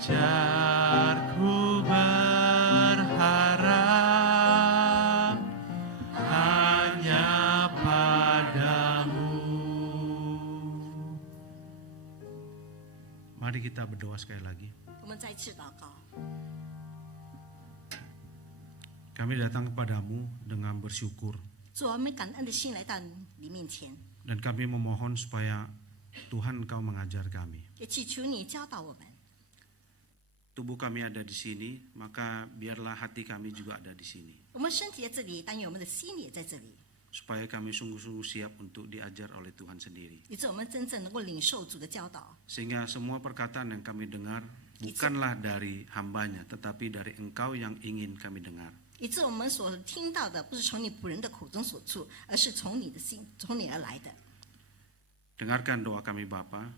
Ku berharap hanya padamu. Mari kita berdoa sekali lagi. 我们再次祷告， Kami datang kepadamu dengan bersyukur 主啊，我们感恩的心来到你面前， dan kami memohon supaya Tuhan Engkau mengajar kami. 也祈求你教导我们。 Tubuh kami ada di sini, maka biarlah hati kami juga ada di sini. 我们身体在这里，但愿我们的心也在这里， Supaya kami sungguh-sungguh siap untuk diajar oleh Tuhan sendiri. 以致我们真正能够领受主的教导， Sehingga semua perkataan yang kami dengar bukanlah dari hambanya, tetapi dari Engkau yang ingin kami dengar. 以致我们所听到的不是从你仆人的口中所出，而是从你的心，从你而来的。 Dengarkan doa kami Bapa,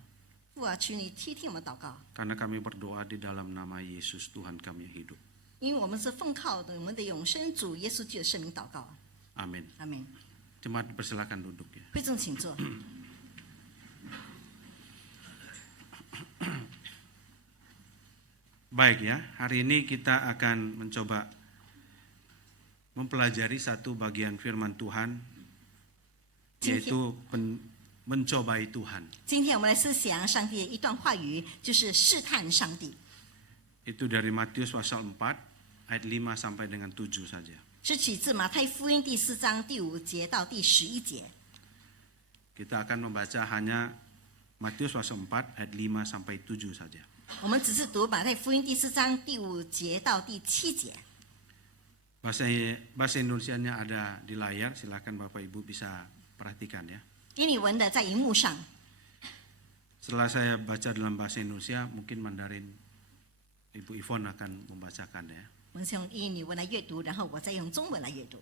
父啊，求你听听我们祷告， karena kami berdoa di dalam nama Yesus Tuhan kami yang hidup. 因为我们是奉靠的我们的永生主耶稣基督的圣名祷告。 Amin. 阿门。 Jemaat persilakan duduk ya. 会众请坐。 Baik ya, hari ini kita akan mencoba mempelajari satu bagian firman Tuhan, yaitu mencobai Tuhan. 今天我们来思想上帝的一段话语，就是试探上帝。 Itu dari Matius pasal 4 ayat 5 sampai dengan 7 saja. 是取自马太福音第4章第5节到第11节。 Kita akan membaca hanya Matius pasal 4 ayat 5 sampai 7 saja. 我们只是读马太福音第4章第5节到第7节。 Bahasa Indonesianya ada di layar, silakan Bapak Ibu bisa perhatikan ya. 英语文的在荧幕上。 Setelah saya baca dalam bahasa Indonesia, mungkin Mandarin Ibu Ivon akan membacakan ya. 我们是用英语文来阅读，然后我再用中文来阅读。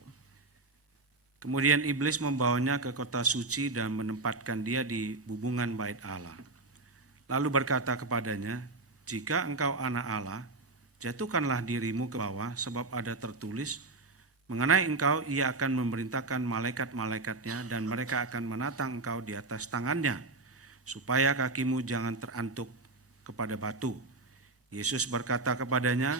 Kemudian iblis membawanya ke kota suci dan menempatkan dia di bubungan bait Allah. Lalu berkata kepadanya, "Jika engkau anak Allah, jatuhkanlah dirimu ke bawah, sebab ada tertulis, mengenai engkau ia akan memerintahkan malaikat-malaikatnya dan mereka akan menatang engkau di atas tangannya, supaya kakimu jangan terantuk kepada batu." Yesus berkata kepadanya,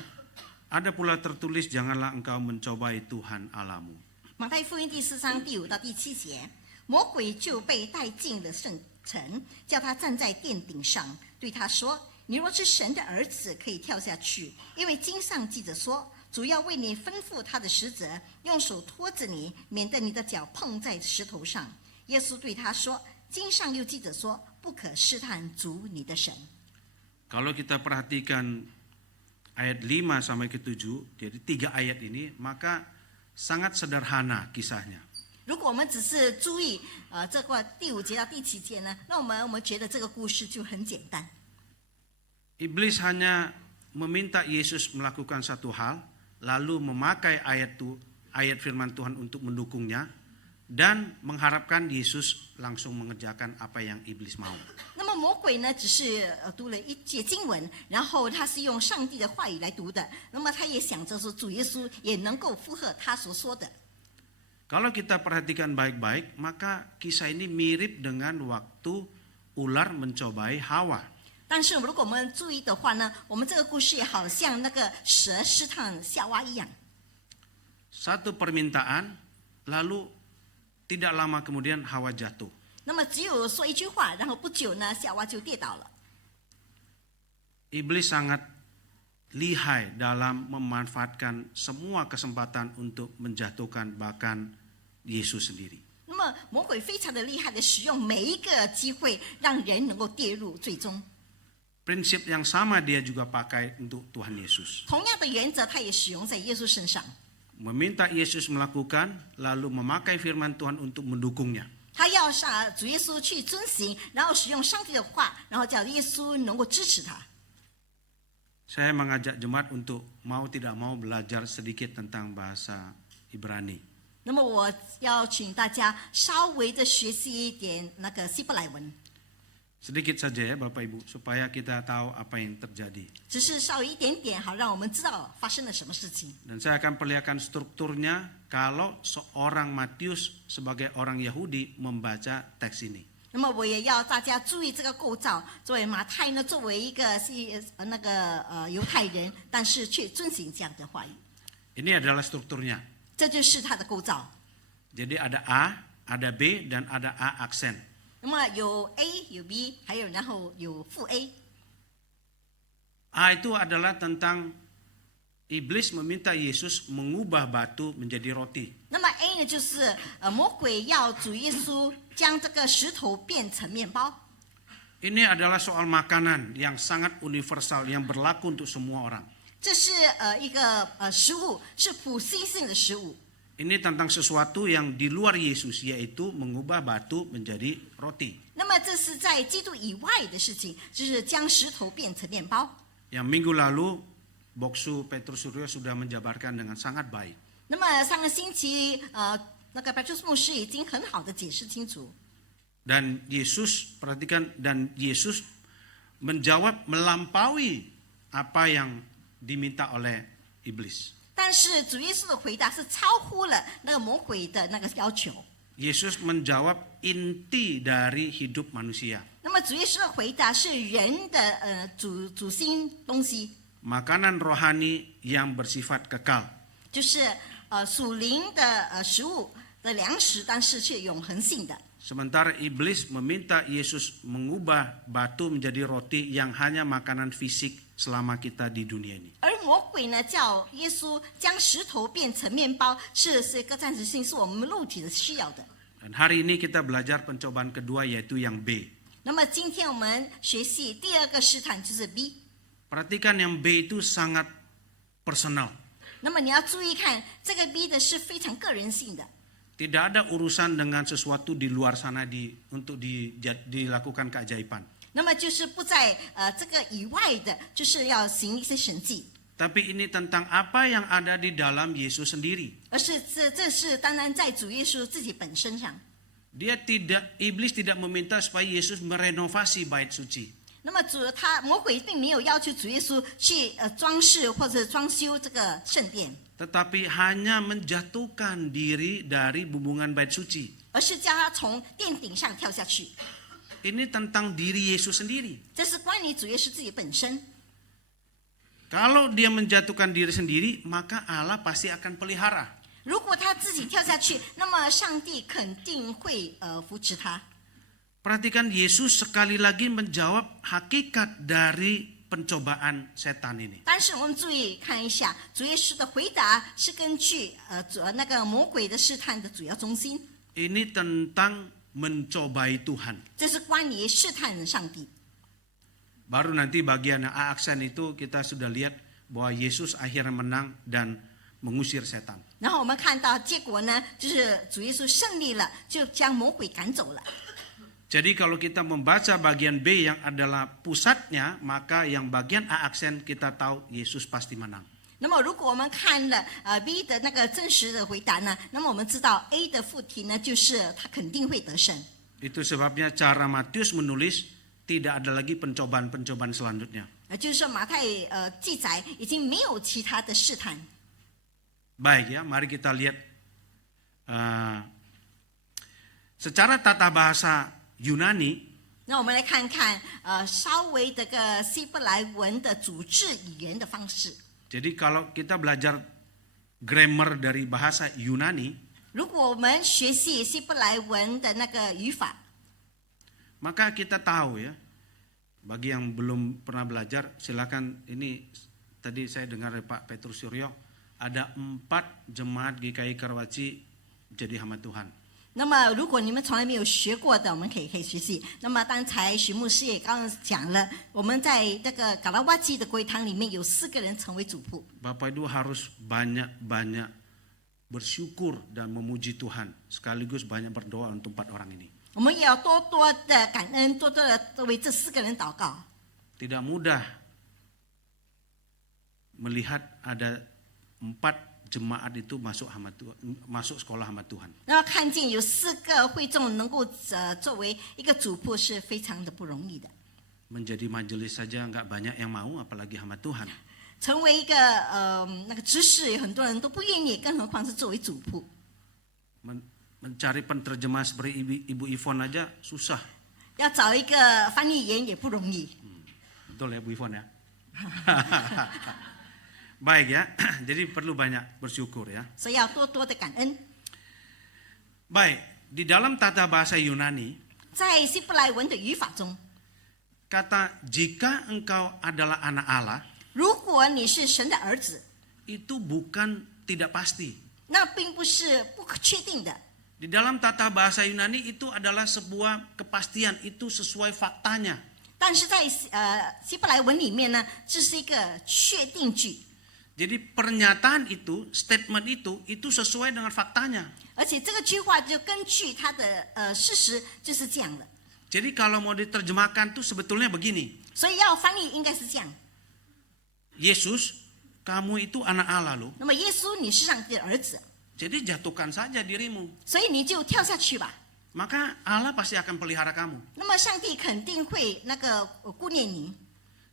"Ada pula tertulis, janganlah engkau mencobai Tuhan Allahmu." 马太福音第4章第5到第7节，魔鬼就被带进了圣城，叫他站在殿顶上，对他说：“你若是神的儿子，可以跳下去，因为经上记着说，主要为你吩咐他的使者，用手托着你，免得你的脚碰在石头上。”耶稣对他说：“经上又记着说，不可试探主你的神。” Kalau kita perhatikan ayat 5 sampai ke 7, jadi 3 ayat ini, maka sangat sederhana kisahnya. 如果我们只是注意这个第5节到第7节呢，那我们觉得这个故事就很简单。 Iblis hanya meminta Yesus melakukan satu hal, lalu memakai ayat firman Tuhan untuk mendukungnya, dan mengharapkan Yesus langsung mengerjakan apa yang iblis mau. 那么魔鬼呢，只是读了一节经文，然后他是用上帝的话语来读的，那么他也想着说主耶稣也能够附和他所说的。 Kalau kita perhatikan baik-baik, maka kisah ini mirip dengan waktu ular mencobai Hawa. 但是如果我们注意的话呢，我们这个故事也好像那个蛇试探夏娃一样。 Satu permintaan, lalu tidak lama kemudian Hawa jatuh. 那么只有说一句话，然后不久呢，夏娃就跌倒了。 Iblis sangat lihai dalam memanfaatkan semua kesempatan untuk menjatuhkan bahkan Yesus sendiri. 那么魔鬼非常的厉害的使用每一个机会，让人能够跌入最终。 Prinsip yang sama dia juga pakai untuk Tuhan Yesus. 同样的原则，他也使用在耶稣身上。 Meminta Yesus melakukan, lalu memakai firman Tuhan untuk mendukungnya. 他要主耶稣去遵行，然后使用上帝的话，然后叫耶稣能够支持他。 Saya mengajak jemaat untuk mau tidak mau belajar sedikit tentang bahasa Ibrani. 那么我要请大家稍微的学习一点那个希伯来文， Sedikit saja ya Bapak Ibu, supaya kita tahu apa yang terjadi. 只是稍微一点点，好让我们知道发生了什么事情。 Dan saya akan perlihatkan strukturnya kalau seorang Matius sebagai orang Yahudi membaca teks ini. 那么我也要大家注意这个构造。作为马太呢，作为一个犹太人，但是却遵行这样的话语， Ini adalah strukturnya. 这就是它的构造。 Jadi ada A, ada B, dan ada A aksen. 那么有 A 有 B， 还有然后有负 A。 A itu adalah tentang iblis meminta Yesus mengubah batu menjadi roti. 那么 A 呢，就是魔鬼要主耶稣将这个石头变成面包。 Ini adalah soal makanan yang sangat universal yang berlaku untuk semua orang. 这是一个食物，是普世性的食物。 Ini tentang sesuatu yang di luar Yesus, yaitu mengubah batu menjadi roti. 那么这是在基督以外的事情，就是将石头变成面包。 Yang minggu lalu Boksu Petrus Suryo sudah menjabarkan dengan sangat baik. 那么上个星期那个 Petrus 牧师已经很好的解释清楚。 Dan Yesus, perhatikan, dan Yesus menjawab melampaui apa yang diminta oleh iblis. 但是主耶稣的回答是超乎了那个魔鬼的那个要求。 Yesus menjawab inti dari hidup manusia. 那么主耶稣的回答是人的主心东西， Makanan rohani yang bersifat kekal. 就是属灵的食物的粮食，但是却永恒性的。 Sementara iblis meminta Yesus mengubah batu menjadi roti yang hanya makanan fisik selama kita di dunia ini. 而魔鬼呢，叫耶稣将石头变成面包，是一个暂时性，是我们肉体的需要的。 Dan hari ini kita belajar pencobaan kedua yaitu yang B. 那么今天我们学习第二个试探就是 B。 Perhatikan yang B itu sangat personal. 那么你要注意看，这个 B 的是非常个人性的， Tidak ada urusan dengan sesuatu di luar sana untuk dilakukan keajaiban. 那么就是不在这个以外的，就是要行一些神迹， Tapi ini tentang apa yang ada di dalam Yesus sendiri. 而是这是单单在主耶稣自己本身上。 Iblis tidak meminta supaya Yesus merenovasi bait suci. 那么魔鬼并没有要求主耶稣去装饰或者装修这个圣殿， Tetapi hanya menjatuhkan diri dari bumbungan bait suci. 而是叫他从殿顶上跳下去。 Ini tentang diri Yesus sendiri. 这是关于主耶稣自己本身。 Kalau dia menjatuhkan diri sendiri, maka Allah pasti akan pelihara. 如果他自己跳下去，那么上帝肯定会扶持他。 Perhatikan Yesus sekali lagi menjawab hakikat dari pencobaan setan ini. 但是我们注意看一下，主耶稣的回答是根据那个魔鬼的试探的主要中心， Ini tentang mencobai Tuhan. 这是关于试探的上帝。 Baru nanti bagian yang A aksen itu kita sudah lihat bahwa Yesus akhirnya menang dan mengusir setan. 然后我们看到结果呢，就是主耶稣胜利了，就将魔鬼赶走了。 Jadi kalau kita membaca bagian B yang adalah pusatnya, maka yang bagian A aksen kita tahu Yesus pasti menang. 那么如果我们看了B 的那个真实的回答呢，那么我们知道 A 的副题呢，就是他肯定会得胜。 Itu sebabnya cara Matius menulis tidak ada lagi pencobaan-pencobaan selanjutnya. 就是说马太记载已经没有其他的试探。 Baik ya, mari kita lihat secara tata bahasa Yunani. 那我们来看看稍微这个希伯来文的组织语言的方式。 Jadi kalau kita belajar grammar dari bahasa Yunani, 如果我们学习希伯来文的那个语法， maka kita tahu ya, bagi yang belum pernah belajar, silakan ini tadi saya dengar dari Pak Petrus Suryo, ada 4 jemaat GKI Karawaci jadi hamba Tuhan. 那么如果你们从来没有学过的，我们可以学习。那么刚才许牧师也刚刚讲了，我们在这个嘎拉瓦基的归堂里面有4个人成为主仆。 Bapak Ibu harus banyak-banyak bersyukur dan memuji Tuhan, sekaligus banyak berdoa untuk 4 orang ini. 我们也要多多的感恩，多多的为这4个人祷告。 Tidak mudah melihat ada 4 jemaat itu masuk sekolah hamba Tuhan. 然后看见有4个会众能够作为一个主仆是非常的不容易的。 Menjadi majelis saja nggak banyak yang mau, apalagi hamba Tuhan. 成为一个那个执事，很多人都不愿意，更何况是作为主仆。 Mencari penerjemah seperti Ibu Ivon aja susah. 要找一个翻译员也不容易。 Betul ya Bu Ivon ya? Baik ya, jadi perlu banyak bersyukur ya. 所以要多多的感恩。 Baik, di dalam tata bahasa Yunani, 在希伯来文的语法中， kata jika engkau adalah anak Allah, 如果你是神的儿子， itu bukan tidak pasti. 那并不是不可确定的。 Di dalam tata bahasa Yunani itu adalah sebuah kepastian, itu sesuai faktanya. 但是在希伯来文里面呢，这是一个确定句， Jadi pernyataan itu, statement itu sesuai dengan faktanya. 而且这个句话就根据它的事实就是这样的。 Jadi kalau mau diterjemahkan tuh sebetulnya begini. 所以要翻译应该是这样。 Yesus, kamu itu anak Allah loh. 那么耶稣，你是上帝的儿子， Jadi jatuhkan saja dirimu. 所以你就跳下去吧。 Maka Allah pasti akan pelihara kamu. 那么上帝肯定会顾念你。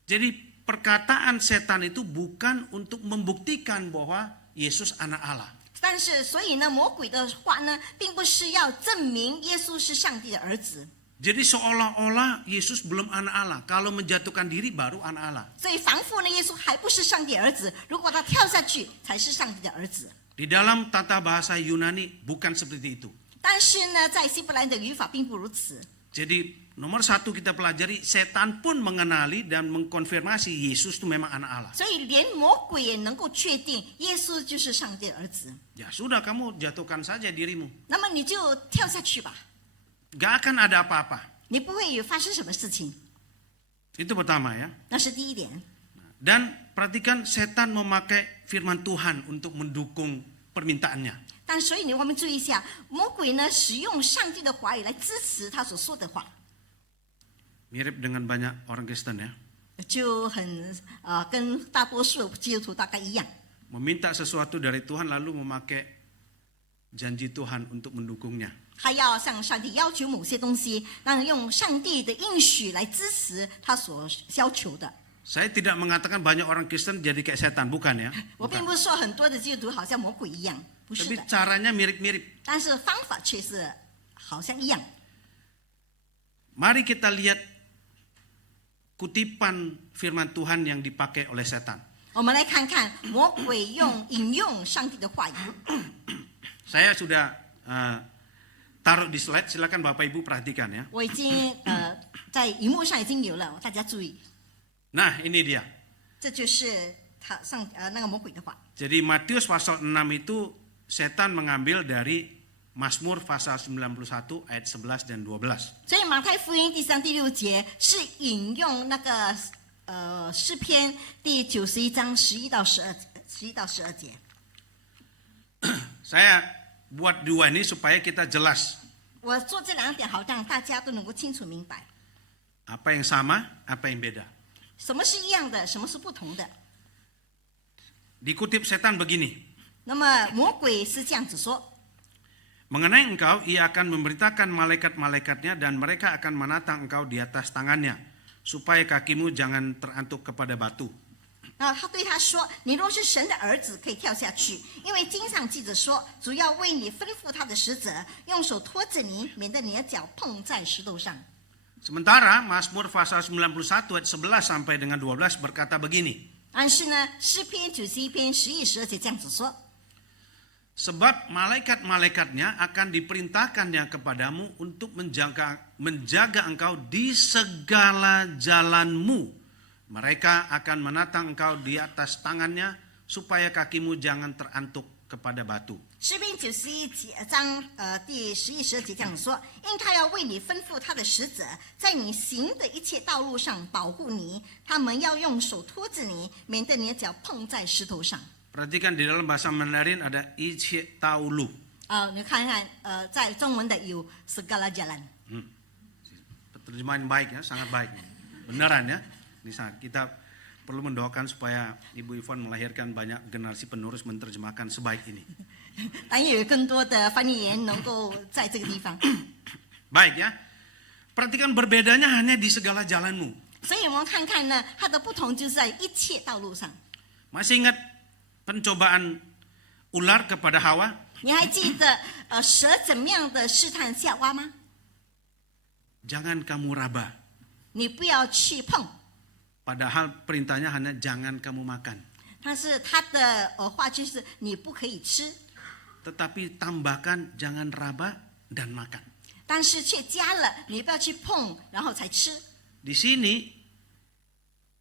Jadi perkataan setan itu bukan untuk membuktikan bahwa Yesus anak Allah. 但是，所以呢，魔鬼的话呢，并不是要证明耶稣是上帝的儿子， Jadi seolah-olah Yesus belum anak Allah. Kalau menjatuhkan diri baru anak Allah. 所以仿佛呢，耶稣还不是上帝的儿子。如果他跳下去，才是上帝的儿子。 Di dalam tata bahasa Yunani bukan seperti itu. 但是呢，在希伯来的语法并不如此。 Jadi nomor satu kita pelajari, setan pun mengenali dan mengkonfirmasi Yesus itu memang anak Allah. 所以连魔鬼也能够确定耶稣就是上帝的儿子。 Ya sudah, kamu jatuhkan saja dirimu. 那么你就跳下去吧， Gak akan ada apa-apa. 你不会发生什么事情。 Itu pertama ya. 那是第一点。 Dan perhatikan, setan memakai firman Tuhan untuk mendukung permintaannya. 但所以呢，我们注意一下，魔鬼呢使用上帝的话语来支持他所说的话， Mirip dengan banyak orang Kristen ya. 就很跟大多数基督徒大概一样。 Meminta sesuatu dari Tuhan lalu memakai janji Tuhan untuk mendukungnya. 他要向上帝要求某些东西，让用上帝的应许来支持他所要求的。 Saya tidak mengatakan banyak orang Kristen jadi kayak setan, bukan ya. 我并不是说很多的基督徒好像魔鬼一样，不是 Tapi 的， caranya mirip-mirip. 但是方法却是好像一样。 Mari kita lihat kutipan firman Tuhan yang dipakai oleh setan. 我们来看看魔鬼引用上帝的话语。 Saya sudah taruh di slide, silakan Bapak Ibu perhatikan ya. 我已经在荧幕上已经有了，大家注意， Nah, ini dia. 这就是他那个魔鬼的话。 Jadi Matius pasal 6 itu setan mengambil dari Mazmur pasal 91 ayat 11 dan 12. 所以马太福音第3、第6节是引用那个诗篇第91章11到12节。 Saya buat dua ini supaya kita jelas 我做这两点，好让大家都能够清楚明白， apa yang sama, apa yang beda. 什么是一样的，什么是不同的。 Dikutip setan begini, 那么魔鬼是这样子说： mengenai engkau ia akan memberitakan malaikat-malaikatnya dan mereka akan menatang engkau di atas tangannya supaya kakimu jangan terantuk kepada batu. 然后他对他说：“你若是神的儿子，可以跳下去，因为经上记着说，主要为你吩咐他的使者，用手托着你，免得你的脚碰在石头上。” Sementara Mazmur pasal 91 ayat 11 sampai dengan 12 berkata begini, 但是呢，诗篇91篇11、12节这样子说： sebab malaikat-malaikatnya akan diperintahkannya kepadamu untuk menjaga engkau di segala jalanmu. Mereka akan menatang engkau di atas tangannya supaya kakimu jangan terantuk kepada batu. 诗篇91章第11、12节这样说：因他要为你吩咐他的使者，在你行的一切道路上保护你，他们要用手托着你，免得你的脚碰在石头上。 Perhatikan di dalam bahasa Mandarin ada ichi taulu. 你看看在中文的有 segala jalan。 Terjemahan baik ya, sangat baik. Beneran ya. Kita perlu mendoakan supaya Ibu Ivon melahirkan banyak generasi penerus menerjemahkan sebaik ini. 但也有更多的翻译员能够在这个地方。 Baik ya. Perhatikan berbedanya hanya di segala jalanmu. 所以我们看看呢，它的不同就是在一切道路上。 Masih ingat pencobaan ular kepada Hawa? 你还记得蛇怎么样的试探夏娃吗？ jangan kamu raba. 你不要去碰。 Padahal perintahnya hanya jangan kamu makan. 但是他的话就是你不可以吃， Tetapi tambahkan jangan raba dan makan. 但是却加了你不要去碰，然后才吃。 Di sini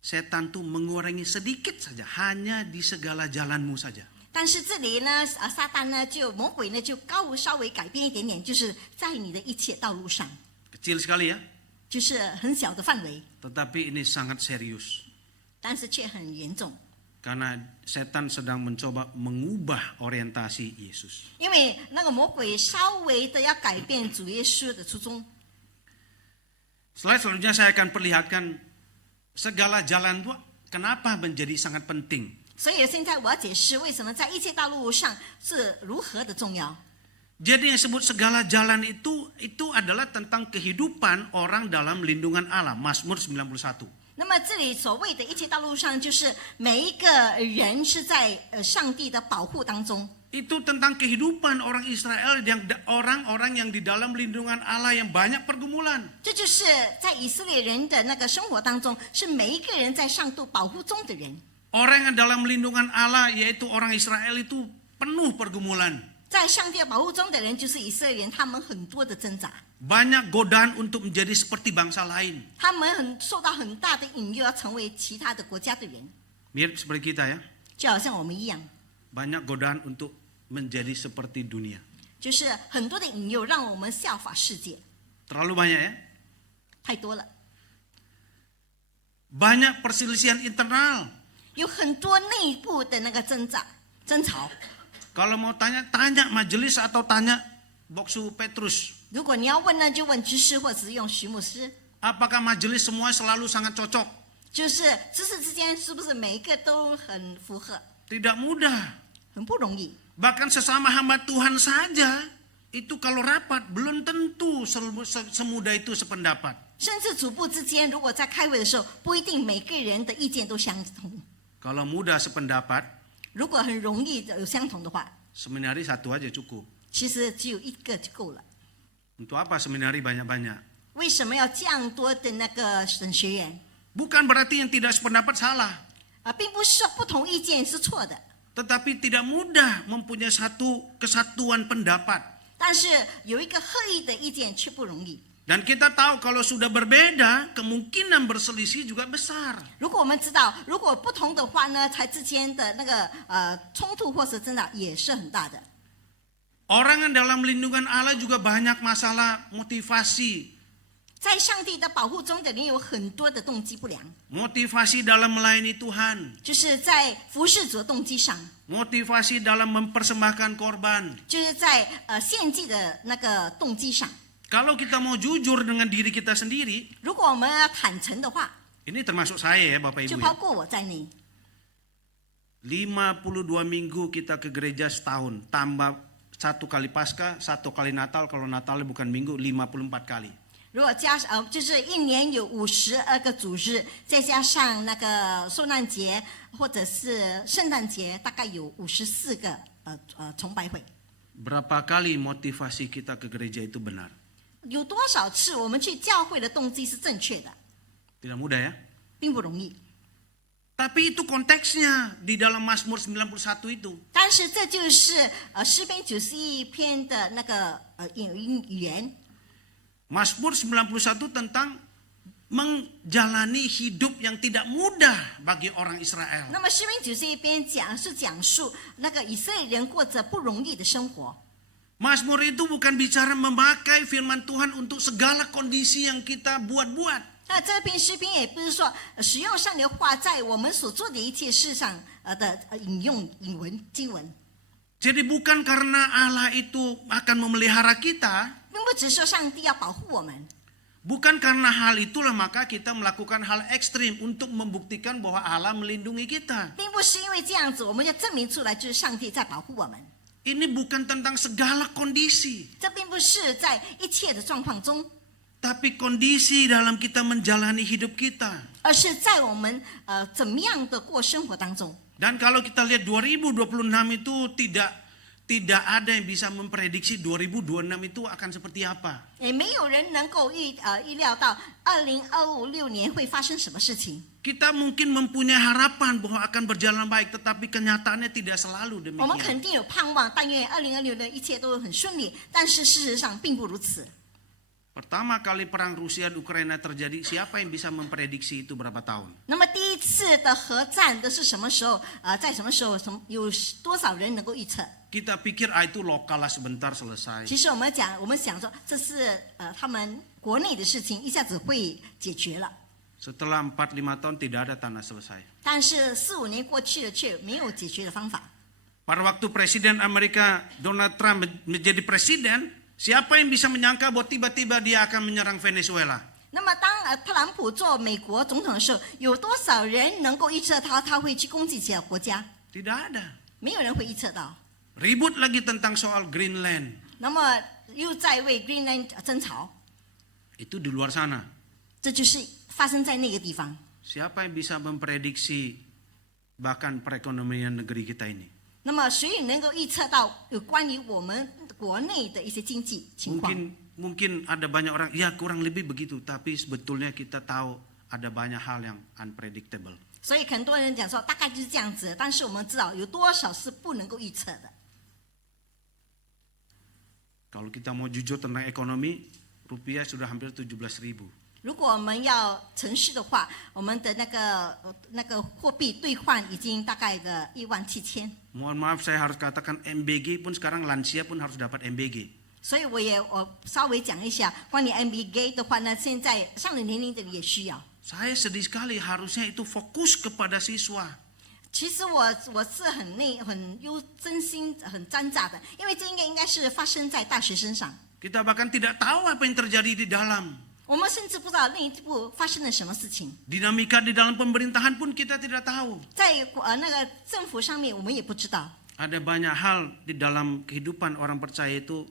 setan tuh mengurangi sedikit saja, hanya di segala jalanmu saja. 但是这里呢，撒旦呢魔鬼呢就稍微改变一点点，就是在你的一切道路上， Kecil sekali ya, 就是很小的范围， tetapi ini sangat serius. 但是却很严重。 Karena setan sedang mencoba mengubah orientasi Yesus. 因为那个魔鬼稍微的要改变主耶稣的初衷。 Slide selanjutnya saya akan perlihatkan segala jalan itu kenapa menjadi sangat penting. 所以现在我要解释为什么在一切道路上是如何的重要。 Jadi yang disebut segala jalan itu adalah tentang kehidupan orang dalam lindungan Allah. Mazmur 91. 那么这里所谓的一切道路上，就是每一个人是在上帝的保护当中。 Itu tentang kehidupan orang Israel yang orang-orang yang di dalam lindungan Allah yang banyak pergumulan. 这就是在以色列人的那个生活当中，是每一个人在上帝保护中的人。 Orang yang dalam lindungan Allah yaitu orang Israel itu penuh pergumulan. 在上帝的保护中的人，就是以色列人，他们很多的挣扎， Banyak godaan untuk menjadi seperti bangsa lain. 他们受到很大的引诱，要成为其他的国家的人， Mirip seperti kita ya. 就好像我们一样， Banyak godaan untuk menjadi seperti dunia. 就是很多的引诱让我们效法世界， Terlalu banyak ya. 太多了， Banyak perselisihan internal. 有很多内部的那个争吵。 Kalau mau tanya majelis atau tanya Boksu Petrus. 如果你要问呢，就问知识或者是用徐牧师， Apakah majelis semua selalu sangat cocok? 就是知识之间是不是每一个都很符合， Tidak mudah. 很不容易。 Bahkan sesama hamba Tuhan saja, itu kalau rapat belum tentu semudah itu sependapat. 甚至主部之间，如果在开会的时候，不一定每个人的意见都相同。 Kalau mudah sependapat, 如果很容易有相同的话， seminari satu aja cukup. 其实只有一个就够了。 Untuk apa seminari banyak-banyak? 为什么要这样多的那个神学院？ Bukan berarti yang tidak sependapat salah. 并不是说不同意见是错的， Tetapi tidak mudah mempunyai satu kesatuan pendapat. 但是有一个合一的意见却不容易。 Dan kita tahu kalau sudah berbeda, kemungkinan berselisih juga besar. 如果我们知道，如果不同的话呢，才之间的那个冲突或是争吵也是很大的。 Orang yang dalam lindungan Allah juga banyak masalah motivasi. 在上帝的保护中的人有很多的动机不良， Motivasi dalam melayani Tuhan. 就是在服侍主的动机上， Motivasi dalam mempersembahkan korban. 就是在献祭的那个动机上。 Kalau kita mau jujur dengan diri kita sendiri, 如果我们要坦诚的话， ini termasuk saya ya Bapak 就 Ibu 包 ya. 括我在内。 52 minggu kita ke gereja setahun, tambah 1 kali Paskah, 1 kali Natal, kalau Natal bukan minggu 54 kali. 如果加上就是一年有52个主日，再加上那个受难节或者是圣诞节，大概有54个崇拜会。 Berapa kali motivasi kita ke gereja itu benar? 有多少次我们去教会的动机是正确的， Tidak mudah ya. 并不容易。 Tapi itu konteksnya di dalam Mazmur 91 itu. 但是这就是诗篇91篇的那个语言。 Mazmur 91 tentang menjalani hidup yang tidak mudah bagi orang Israel. 那么诗篇91篇讲述那个以色列人过着不容易的生活。 Mazmur itu bukan bicara memakai firman Tuhan untuk segala kondisi yang kita buat-buat. 那这篇诗篇也不是说使用上帝的话在我们所做的一切事上的引用经文， Jadi bukan karena Allah itu akan memelihara kita, 并不只是说上帝要保护我们， bukan karena hal itulah maka kita melakukan hal ekstrim untuk membuktikan bahwa Allah melindungi kita. 并不是因为这样子我们要证明出来就是上帝在保护我们。 Ini bukan tentang segala kondisi, 这并不是在一切的状况中， tapi kondisi dalam kita menjalani hidup kita. 而是在我们怎么样的过生活当中。 Dan kalau kita lihat 2026 itu Tidak ada yang bisa memprediksi 2026 itu akan seperti apa. 也没有人能够预料到2025、26年会发生什么事情。 Kita mungkin mempunyai harapan bahwa akan berjalan baik, tetapi kenyataannya tidak selalu 我们 demikian. 肯定有盼望，但愿2026的一切都很顺利，但是事实上并不如此。 Pertama kali perang Rusia dan Ukraina terjadi, siapa yang bisa memprediksi itu berapa tahun? 那么第一次的核战的是什么时候？在什么时候？有多少人能够预测？ Kita pikir itu lokal lah sebentar selesai. 其实我们想说，这是他们国内的事情，一下子会解决了。 Setelah 4-5 tahun tidak ada tanda selesai. 但是4、5年过去了，却没有解决的方法。 Pada waktu Presiden Amerika Donald Trump menjadi presiden, siapa yang bisa menyangka bahwa tiba-tiba dia akan menyerang Venezuela? 那么当特朗普做美国总统的时候，有多少人能够预测他会去攻击其他国家？ Tidak ada. 没有人会预测到。 Ribut lagi tentang soal Greenland. 那么又在为 Greenland 争吵， Itu di luar sana. 这就是发生在那个地方。 Siapa yang bisa memprediksi bahkan perekonomian negeri kita ini? 那么谁能够预测到有关于我们国内的一些经济情况？ Mungkin ada banyak orang, ya kurang lebih begitu, tapi sebetulnya kita tahu ada banyak hal yang unpredictable. 所以很多人讲说大概就是这样子，但是我们知道有多少是不能够预测的。 Kalau kita mau jujur tentang ekonomi, rupiah sudah hampir 17.000. 如果我们要诚实的话，我们的那个货币兑换已经大概的17000。 Mohon maaf saya harus katakan MBG pun sekarang lansia pun harus dapat MBG. 所以我稍微讲一下关于 MBA 的话呢，现在上了年龄的人也需要。 Saya sedih sekali, harusnya itu fokus kepada siswa. 其实我是真心很挣扎的，因为这应该是发生在大学身上。 Kita bahkan tidak tahu apa yang terjadi di dalam. 我们甚至不知道内部发生了什么事情， Dinamika di dalam pemerintahan pun kita tidak tahu. 在那个政府上面我们也不知道。 Ada banyak hal di dalam kehidupan orang percaya itu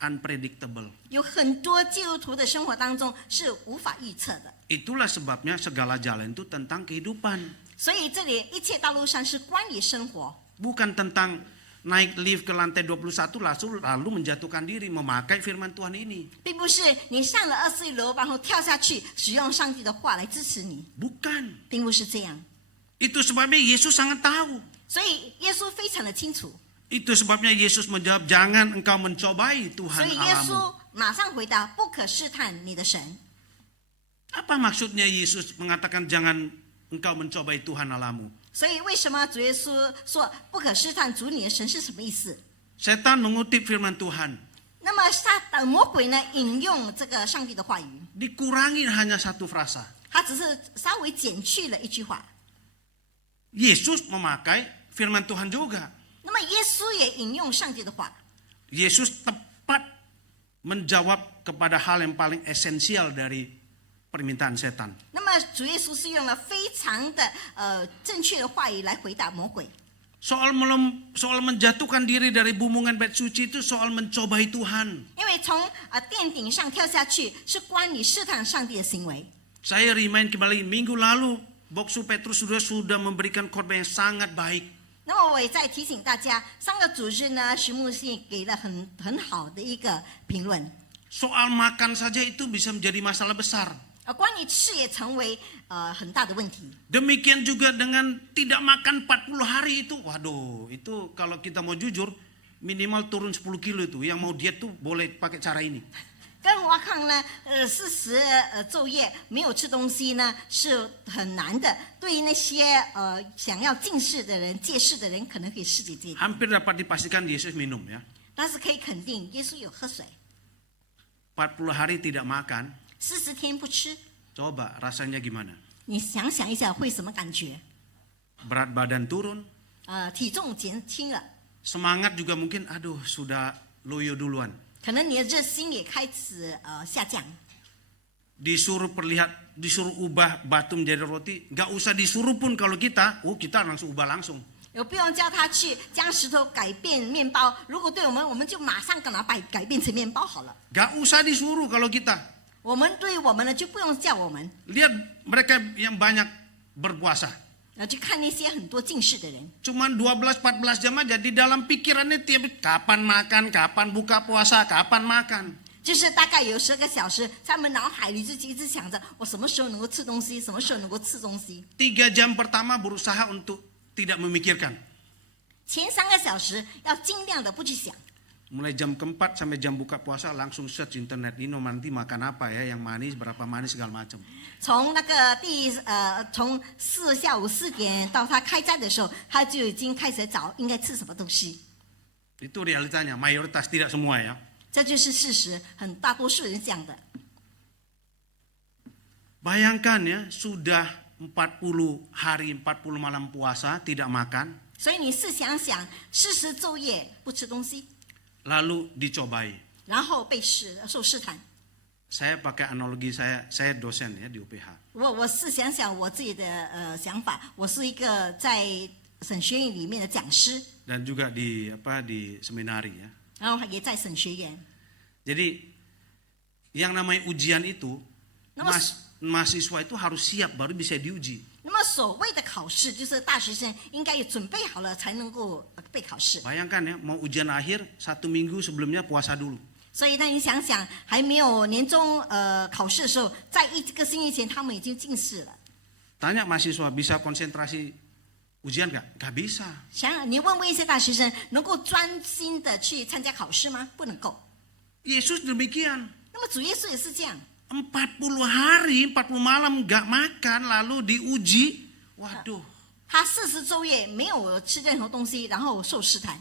unpredictable. 有很多基督徒的生活当中是无法预测的， Itulah sebabnya segala jalan itu tentang kehidupan. 所以这里一切道路上是关于生活， Bukan tentang naik lift ke lantai 21 lalu menjatuhkan diri memakai firman Tuhan ini. 并不是你上了21楼然后跳下去使用上帝的话来支持你， Bukan. 并不是这样。 Itu sebabnya Yesus sangat tahu. 所以耶稣非常的清楚， Itu sebabnya Yesus menjawab, jangan engkau mencobai 所 Tuhan 以耶 Allahmu. 稣马上回答：不可试探你的神。 Apa maksudnya Yesus mengatakan jangan engkau mencobai Tuhan Allahmu? 所以为什么主耶稣说不可试探主你的神是什么意思？ Setan mengutip firman Tuhan. 那么魔鬼呢引用这个上帝的话语， Dikurangi hanya satu frasa. 他只是稍微减去了一句话。 Yesus memakai firman Tuhan juga. 那么耶稣也引用上帝的话， Yesus tepat menjawab kepada hal yang paling esensial dari permintaan setan. 那么主耶稣是用了非常的正确的话语来回答魔鬼。 Soal menjatuhkan diri dari bumbungan bait suci itu soal mencobai Tuhan. 因为从殿顶上跳下去是关于试探上帝的行为。 Saya remind kembali minggu lalu Boksu Petrus sudah memberikan khotbah yang sangat baik. 那么我也再提醒大家，上个主日呢，徐牧师给了很好的一个评论。 Soal makan saja itu bisa menjadi masalah besar. 关于吃也成为很大的问题。 Demikian juga dengan tidak makan 40 hari itu. Waduh, itu kalau kita mau jujur minimal turun 10 kilo itu. Yang mau diet tuh boleh pakai cara ini. 更何况呢，40昼夜没有吃东西呢，是很难的。对于那些想要禁食的人、戒食的人，可能可以试着这一点。 Hampir dapat dipastikan Yesus minum ya. 但是可以肯定，耶稣有喝水。 40 hari tidak makan. 40天不吃， Coba rasanya gimana? 你想想一下会什么感觉？ Berat badan turun. 体重减轻了， Semangat juga mungkin aduh sudah loyo duluan. 可能你的热心也开始下降。 Disuruh ubah batu menjadi roti, nggak usah disuruh pun kalau kita langsung ubah langsung. 也不用叫他去将石头改变面包，如果对我们就马上给他改变成面包好了。 Nggak usah disuruh kalau kita. 我们对我们呢就不用叫我们。 Lihat mereka yang banyak berpuasa. 去看那些很多近视的人。 Cuman 12-14 jam aja di dalam pikirannya tiap kapan makan, kapan buka puasa, kapan makan. 就是大概有12个小时，他们脑海里就一直想着我什么时候能够吃东西，什么时候能够吃东西。 3 jam pertama berusaha untuk tidak memikirkan. 前3个小时要尽量的不去想， Mulai jam keempat sampai jam buka puasa langsung search internet. Ini nanti makan apa ya, yang manis, berapa manis segala macam. 从那个从下午4点到他开斋的时候，他就已经开始找应该吃什么东西。 Itu realitanya, mayoritas tidak semua ya. 这就是事实，很大多数人这样的。 Bayangkan ya, sudah 40 hari, 40 malam puasa, tidak makan, 所以你试想想，40昼夜不吃东西， lalu dicobai. 然后受试探。 Saya pakai analogi saya dosen ya di UPH. 我试想想我自己的想法，我是一个在神学院里面的讲师， Dan juga di seminari ya. 然后也在神学院。 Jadi yang namanya ujian itu, Nama- mahasiswa itu harus siap baru bisa diuji. 那么所谓的考试，就是大学生应该也准备好了才能够被考试。 Bayangkan ya, mau ujian akhir 1 minggu sebelumnya puasa dulu. 所以，那你想想，还没有年终考试的时候，在1个星期前，他们已经近视了。 Tanya mahasiswa bisa konsentrasi ujian nggak? Nggak bisa. 想想，你问一些大学生，能够专心的去参加考试吗？不能够。 Yesus demikian. 那么主耶稣也是这样， 40 hari, 40 malam nggak makan lalu diuji. Waduh. 他40昼夜没有吃任何东西，然后受试探。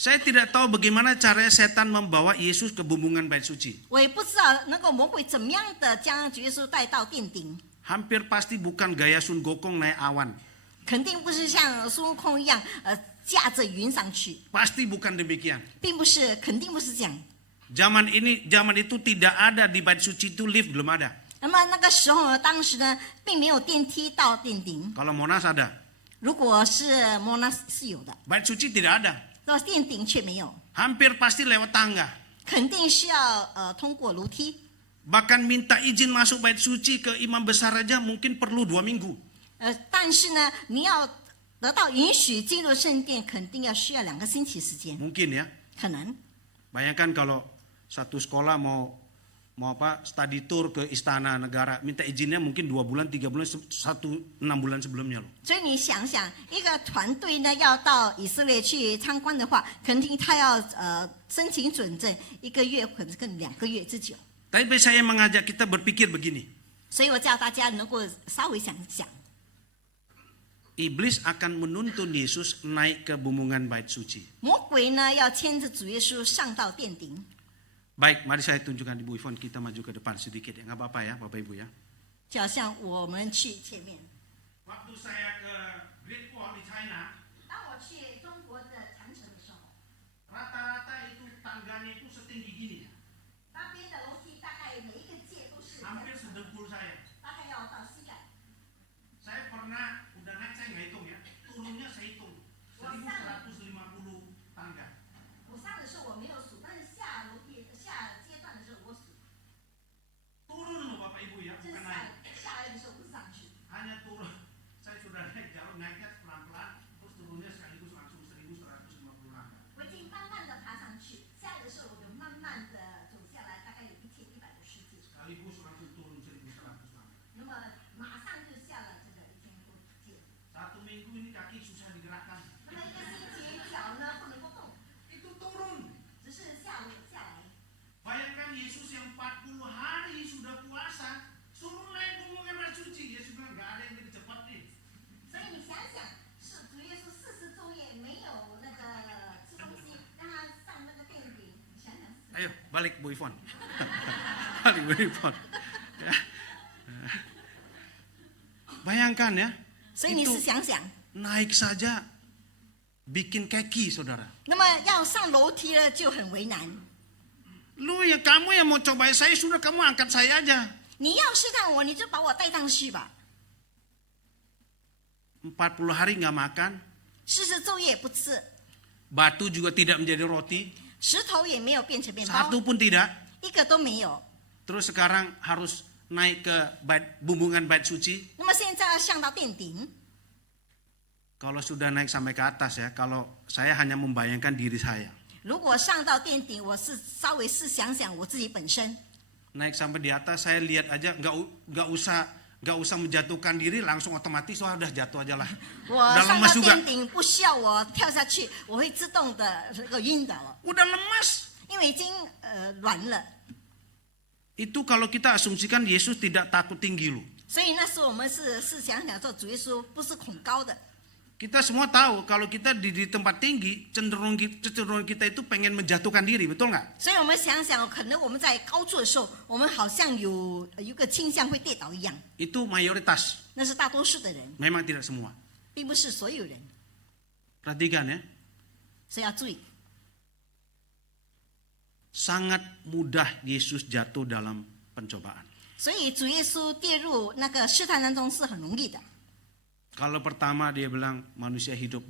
Saya tidak tahu bagaimana caranya setan membawa Yesus ke bumbungan bait suci. 我也不知道那个魔鬼怎么样的将主耶稣带到殿顶， Hampir pasti bukan gaya Sun Gokong naik awan. 肯定不是像孙悟空一样，驾着云上去， Pasti bukan demikian. 并不是，肯定不是这样。 Zaman itu tidak ada di bait suci itu lift belum ada. 那么那个时候呢，当时呢，并没有电梯到殿顶。 Kalau Monas ada, 如果是摩纳是有的， bait suci tidak ada. 到殿顶却没有， Hampir pasti lewat tangga. 肯定是要通过楼梯。 Bahkan minta izin masuk bait suci ke imam besar aja mungkin perlu 2 minggu. 但是呢，你要得到允许进入圣殿，肯定需要2个星期时间， Mungkin ya. 可能。 Bayangkan kalau satu sekolah mau study tour ke istana negara, minta izinnya mungkin 2 bulan, 3 bulan, 6 bulan sebelumnya loh. 所以你想想，一个团队呢要到以色列去参观的话，肯定他要申请准证1个月，可能更2个月之久。 Tapi saya mengajak kita berpikir begini. 所以我叫大家能够稍微想一想， Iblis akan menuntun Yesus naik ke bumbungan bait suci. 魔鬼呢要牵着主耶稣上到殿顶。 Baik, mari saya tunjukkan Ibu Ivon, kita maju ke depan sedikit ya, nggak apa-apa ya Bapak Ibu ya. 就好像我们去前面。 Waktu saya ke Great Wall di China, 当我去中国的长城的时候， rata-rata itu tangganya itu setinggi gini, 那边的楼梯大概每一个阶都是 hampir sedengkul saya. 大概要到膝盖。 Saya pernah udah naik, saya nggak hitung ya, turunnya saya hitung 1150 tangga. 我上的时候我没有数，但是下楼梯下阶段的时候我数， Turun loh Bapak Ibu ya, 就是 bukan naik. 下来的时候不是上去。 Hanya turun. Saya sudah naik jauh, naiknya pelan-pelan, terus turunnya sekaligus langsung 1150 langkah. 我已经慢慢的爬上去，下来的时候我就慢慢的走下来，大概有1150阶。 Sekaligus langsung turun 1100 langkah. 那么马上就下了这个1000多阶。 1 minggu ini kaki susah digerakkan. 那么1个星期脚呢不能够动， Itu turun. 只是下来。 Bayangkan Yesus yang 40 hari sudah puasa, suruh naik bumbungan bait suci. Yesus bilang nggak ada yang lebih cepat nih. 所以你想想，是主耶稣40昼夜没有那个吃东西，让他上那个殿顶，你想想。 Ayo balik Bu Ivon. Balik Bu Ivon. Ya. Bayangkan ya, 所以你是想想， naik saja bikin keki saudara. 那么要上楼梯呢就很为难。 Kamu yang mau cobain saya, sudah kamu angkat saya aja. 你要试探我，你就把我带上去吧。 40 hari nggak makan, 40昼夜不吃， batu juga tidak menjadi roti, 石头也没有变成面包， satu pun tidak. 一个都没有。 Terus sekarang harus naik ke bumbungan bait suci. 那么现在要上到殿顶， Kalau sudah naik sampai ke atas ya, kalau saya hanya membayangkan diri saya. 如果上到殿顶，我是稍微是想想我自己本身， Naik sampai di atas, saya lihat aja, nggak usah menjatuhkan diri, langsung otomatis wah udah jatuh aja lah. 我 Udah 上 lemas 到 juga. 殿顶不需要我跳下去，我会自动的这个晕倒了， Udah lemas. 因为已经软了。 Itu kalau kita asumsikan Yesus tidak takut tinggi loh. 所以那时候我们是想想说，主耶稣不是恐高的。 Kita semua tahu kalau kita di tempat tinggi, cenderung kita itu pengen menjatuhkan diri, betul nggak? 所以我们想想，可能我们在高处的时候，我们好像有一个倾向会跌倒一样。 Itu mayoritas, 那是大多数的人， memang tidak semua. 并不是所有人， Perhatikan ya, 所以要注意。 sangat mudah Yesus jatuh dalam pencobaan. 所以主耶稣跌入那个试探当中是很容易的。 Kalau pertama dia bilang manusia hidup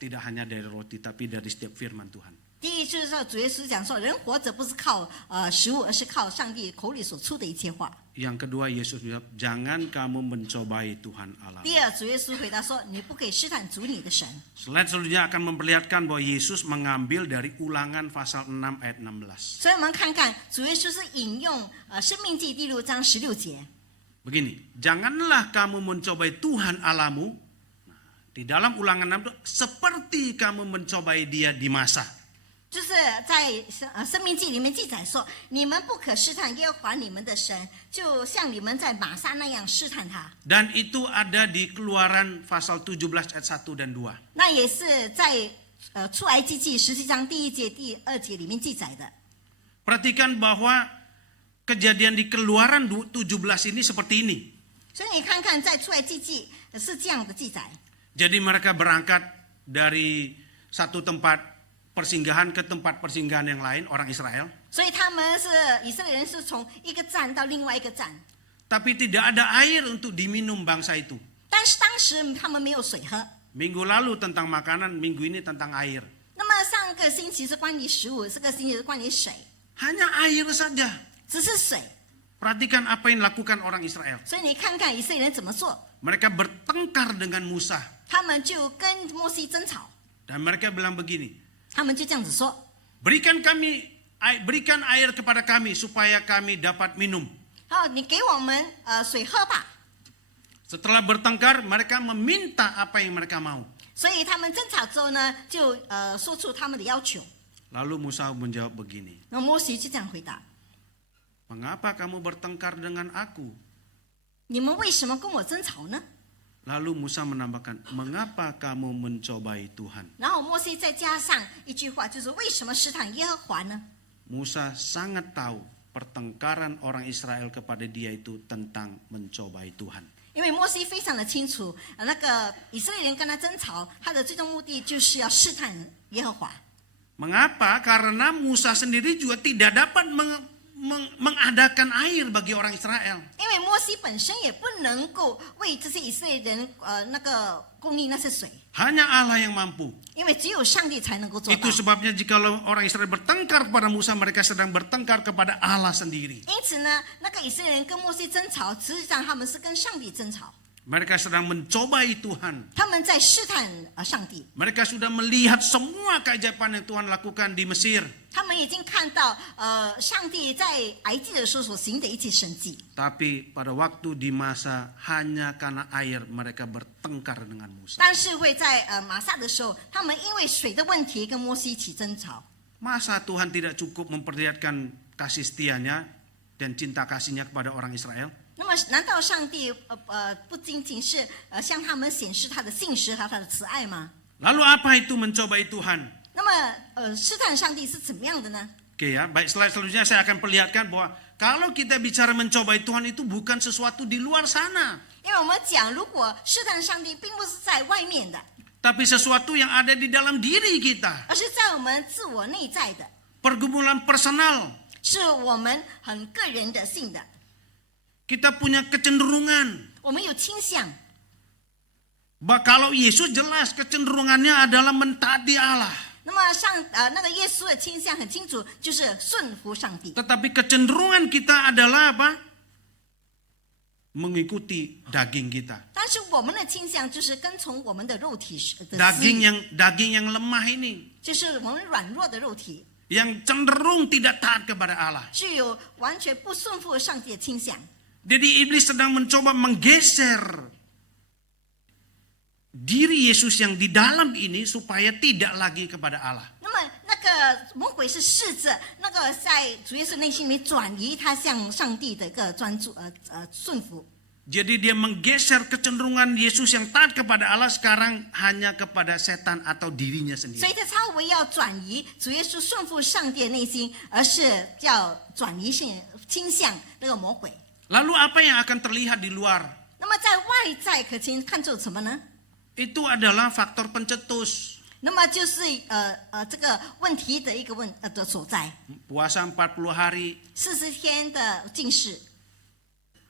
tidak hanya dari roti tapi dari setiap firman Tuhan. 第一就是说，主耶稣讲说，人活着不是靠食物，而是靠上帝口里所出的一切话。 Yang kedua Yesus bilang jangan kamu mencobai Tuhan Allah. 第二，主耶稣回答说，你不可以试探主你的神。 Slide selanjutnya akan memperlihatkan bahwa Yesus mengambil dari Ulangan pasal 6 ayat 16. 所以我们看看主耶稣是引用申命记第6章16节。 Begini, janganlah kamu mencobai Tuhan Allahmu. Nah, di dalam Ulangan 6 itu seperti kamu mencobai Dia di masa. 就是在申命记里面记载说，你们不可试探耶和华你们的神，就像你们在玛撒那样试探他。 Dan itu ada di Keluaran pasal 17 ayat 1 dan 2. 那也是在出埃及记17章第1节、第2节里面记载的。 Perhatikan bahwa kejadian di Keluaran 17 ini seperti ini. 所以你看看，在出埃及记是这样的记载。 Jadi mereka berangkat dari satu tempat persinggahan ke tempat persinggahan yang lain, orang Israel. 所以他们是以色列人是从一个站到另外一个站， Tapi tidak ada air untuk diminum bangsa itu. 但是当时他们没有水喝。 Minggu lalu tentang makanan, minggu ini tentang air. 那么上个星期是关于食物，这个星期是关于水， Hanya air saja. 只是水。 Perhatikan apa yang dilakukan orang Israel. 所以你看看以色列人怎么做， Mereka bertengkar dengan Musa. 他们就跟摩西争吵， Dan mereka bilang begini, 他们就这样子说： berikan air kepada kami supaya kami dapat minum. 好，你给我们水喝吧。 Setelah bertengkar, mereka meminta apa yang mereka mau. 所以他们争吵之后呢，就说出他们的要求。 Lalu Musa menjawab begini, 那摩西就这样回答： mengapa kamu bertengkar dengan aku? 你们为什么跟我争吵呢？ Lalu Musa menambahkan, mengapa kamu mencobai Tuhan? 然后摩西再加上一句话，就是为什么试探耶和华呢？ Musa sangat tahu pertengkaran orang Israel kepada dia itu tentang mencobai Tuhan. 因为摩西非常的清楚，那个以色列人跟他争吵，他的最终目的就是要试探耶和华。 Mengapa? Karena Musa sendiri juga tidak dapat mengadakan air bagi orang Israel. 因为摩西本身也不能够为这些以色列人那个供应那些水， Hanya Allah yang mampu. 因为只有上帝才能够做到 Itu。sebabnya jikalau orang Israel bertengkar kepada Musa, mereka sedang bertengkar kepada Allah sendiri. 因此呢，那个以色列人跟摩西争吵，实际上他们是跟上帝争吵， Mereka sedang mencobai Tuhan. 他们在试探上帝。 Mereka sudah melihat semua keajaiban yang Tuhan lakukan di Mesir. 他们已经看到上帝在埃及的时候所行的一切神迹， Tapi pada waktu di masa hanya karena air mereka bertengkar dengan Musa. 但是会在玛撒的时候，他们因为水的问题跟摩西一起争吵。 Masa Tuhan tidak cukup memperlihatkan kasih setianya dan cinta kasihnya kepada orang Israel? 那么，难道上帝不仅仅是向他们显示他的信实和他的慈爱吗？ Lalu apa itu mencobai Tuhan? 那么，试探上帝是怎么样的呢？ Oke ya, baik, slide selanjutnya saya akan perlihatkan bahwa kalau kita bicara mencobai Tuhan itu bukan sesuatu di luar sana, 因为我们讲，如果试探上帝，并不是在外面的， tapi sesuatu yang ada di dalam diri kita. 而是在我们自我内在的， Pergumulan personal. 是我们很个人的性的， Kita punya kecenderungan. 我们有倾向。 Kalau Yesus jelas kecenderungannya adalah mentaati Allah. 那么那个耶稣的倾向很清楚，就是顺服上帝。 Tetapi kecenderungan kita adalah apa? mengikuti daging kita. 但是我们的倾向就是跟从我们的肉体的私 Daging 欲， yang lemah ini, 就是我们软弱的肉体， yang cenderung tidak taat kepada Allah. 具有完全不顺服上帝的倾向。 Jadi iblis sedang mencoba menggeser diri Yesus yang di dalam ini supaya tidak lagi kepada Allah. 那么那个魔鬼是试着那个在主耶稣内心里转移他向上帝的一个专注顺服。 Jadi dia menggeser kecenderungan Yesus yang taat kepada Allah sekarang hanya kepada setan atau dirinya 所 sendiri. 以他超为要转移主耶稣顺服上帝的内心，而是要转移倾向那个魔鬼。 Lalu apa yang akan terlihat di luar? 那么在外在可看作什么呢？ Itu adalah faktor pencetus. 那么就是这个问题的一个的所在。 Puasa 40 hari, 40天的禁食，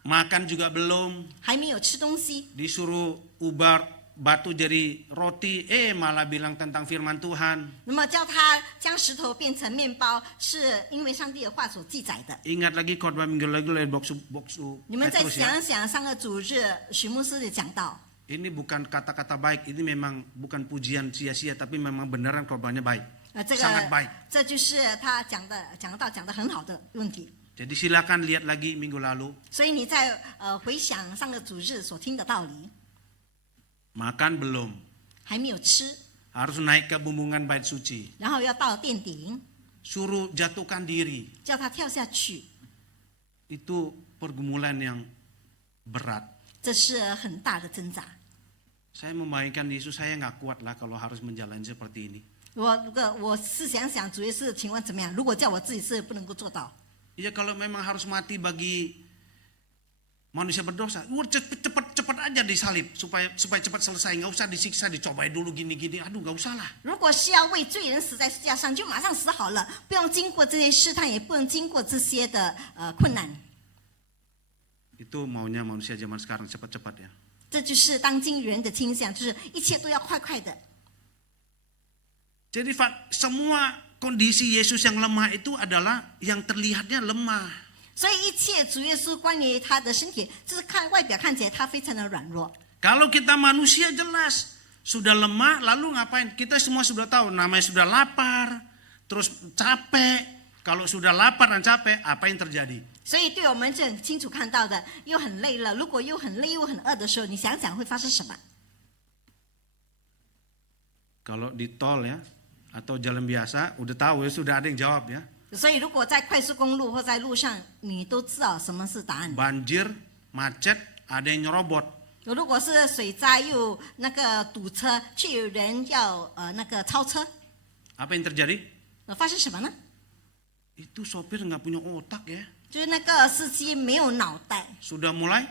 makan juga belum, 还没有吃东西， disuruh ubah batu jadi roti, malah bilang tentang firman Tuhan. 那么叫他将石头变成面包，是因为上帝的话所记载的。 Ingat lagi khotbah minggu lalu dari boksu 你们再 Petrus ya. 想想上个主日许牧师的讲道， Ini bukan kata-kata baik, ini memang bukan pujian sia-sia, tapi memang beneran khotbahnya baik. 这 Sangat 个 baik. 这就是他讲得很好的问题。 Jadi silakan lihat lagi minggu lalu. 所以你再回想上个主日所听的道理， Makan belum, 还没有吃， harus naik ke bumbungan bait suci. 然后要到殿顶， Suruh jatuhkan diri. 叫他跳下去， Itu pergumulan yang berat. 这是很大的挣扎。 Saya membayangkan Yesus, saya nggak kuat lah kalau harus menjalani seperti ini. 我是想主耶稣的情况怎么样？如果叫我自己是不能够做到。 Ya kalau memang harus mati bagi manusia berdosa, cepat aja disalib supaya cepat selesai, nggak usah disiksa, dicobain dulu gini-gini. Aduh, nggak usah lah. 如果是要为罪人死在十字架上，就马上死好了，不用经过这些试探，也不用经过这些的困难。 Itu maunya manusia zaman sekarang cepat-cepat ya. 这就是当今人的倾向，就是一切都要快快的。 Jadi semua kondisi Yesus yang lemah itu adalah yang terlihatnya lemah. 所以一切主耶稣关于他的身体，就是看外表看起来他非常的软弱。 Kalau kita manusia jelas sudah lemah, lalu ngapain? Kita semua sudah tahu namanya sudah lapar, terus capek. Kalau sudah lapar dan capek, apa yang terjadi? 所以对我们是很清楚看到的，又很累了。如果又很累又很饿的时候，你想想会发生什么？ Kalau di tol ya, atau jalan biasa, udah tahu ya, sudah ada yang jawab ya. 所以如果在快速公路或在路上，你都知道什么是答案。 Banjir, macet, ada yang nyerobot. 如果是水灾又那个堵车，却有人要那个超车， Apa yang terjadi? 发生什么呢？ Itu sopir nggak punya otak ya. 就是那个司机没有脑袋， Sudah mulai,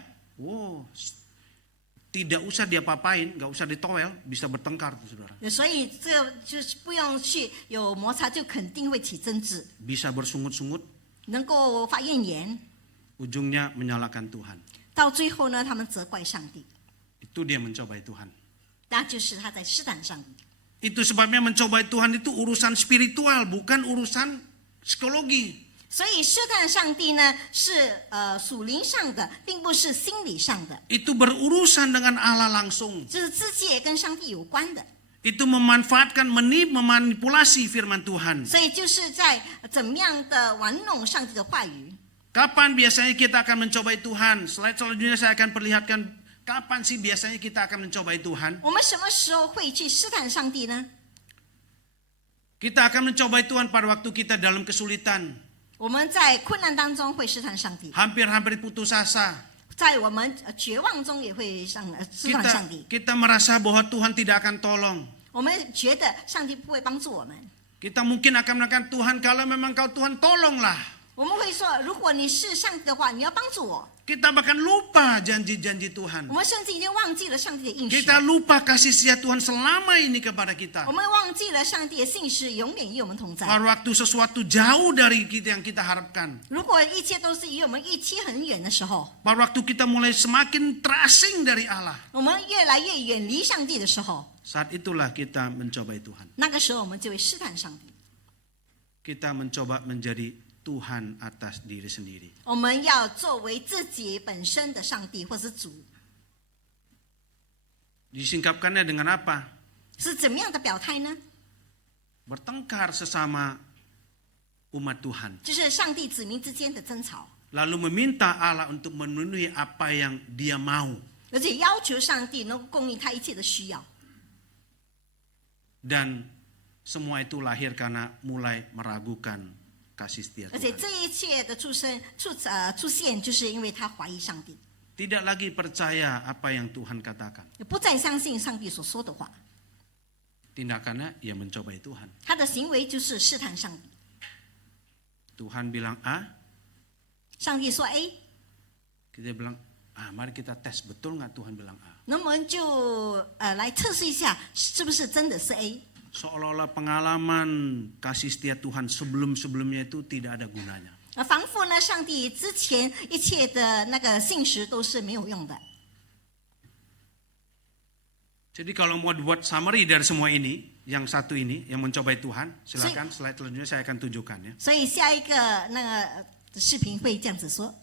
tidak usah diapa-apain, nggak usah ditowel, bisa bertengkar tuh saudara. 所以这就是不用去有摩擦，就肯定会起争执， Bisa bersungut-sungut, 能够发怨言， ujungnya menyalahkan Tuhan. 到最后呢，他们责怪上帝， Itu dia mencobai Tuhan. 那就是他在试探上帝。 Itu sebabnya mencobai Tuhan itu urusan spiritual, bukan urusan psikologi. 所以试探上帝呢是属灵上的，并不是心理上的， Itu berurusan dengan Allah langsung. 就是自己也跟上帝有关的。 Itu memanfaatkan, memanipulasi firman Tuhan. 所以就是在怎么样的玩弄上帝的话语。 Kapan biasanya kita akan mencobai Tuhan? Slide selanjutnya saya akan perlihatkan kapan sih biasanya kita akan mencobai Tuhan. 我们什么时候会去试探上帝呢？ Kita akan mencobai Tuhan pada waktu kita dalam kesulitan. 我们在困难当中会试探上帝， Hampir-hampir putus asa. 在我们绝望中也会试探上帝。 Kita merasa bahwa Tuhan tidak akan tolong. 我们觉得上帝不会帮助我们， Kita mungkin akan mengatakan Tuhan kalau memang kau Tuhan tolonglah. 我们会说，如果你是上帝的话，你要帮助我。 Kita bahkan lupa janji-janji Tuhan. 我们甚至已经忘记了上帝的应许， Kita lupa kasih setia Tuhan selama ini kepada kita. 我们忘记了上帝的信实永远与我们同在。 Pada waktu sesuatu jauh dari kita yang kita harapkan. 如果一切都是离我们预期很远的时候， Pada waktu kita mulai semakin terasing dari Allah. 我们越来越远离上帝的时候， Saat itulah kita mencobai Tuhan. 那个时候我们就会试探上帝。 Kita mencoba menjadi Tuhan atas diri sendiri. 我们要作为自己本身的上帝或是主， Disingkapkannya dengan apa? 是怎么样的表态呢？ Bertengkar sesama umat Tuhan. 就是上帝子民之间的争吵， Lalu meminta Allah untuk memenuhi apa yang dia mau. 而且要求上帝能够供应他一切的需要。 Dan semua itu lahir karena mulai meragukan kasih setia 而且 Tuhan. 这一切的出现，就是因为他怀疑上帝， Tidak lagi percaya apa yang Tuhan katakan. 不再相信上帝所说的话。 Tindakannya ia mencobai Tuhan. 他的行为就是试探上帝。 Tuhan bilang A, 上帝说 A， kita bilang mari kita tes betul nggak Tuhan bilang A. 那么我们就来测试一下，是不是真的是 A？ Seolah-olah pengalaman kasih setia Tuhan sebelum-sebelumnya itu tidak ada gunanya. 仿佛呢，上帝之前一切的那个信实都是没有用的。 Jadi kalau mau buat summary dari semua ini, yang satu ini yang mencobai Tuhan, silakan slide selanjutnya saya akan tunjukkan ya. 所以下一个那个视频会这样子说。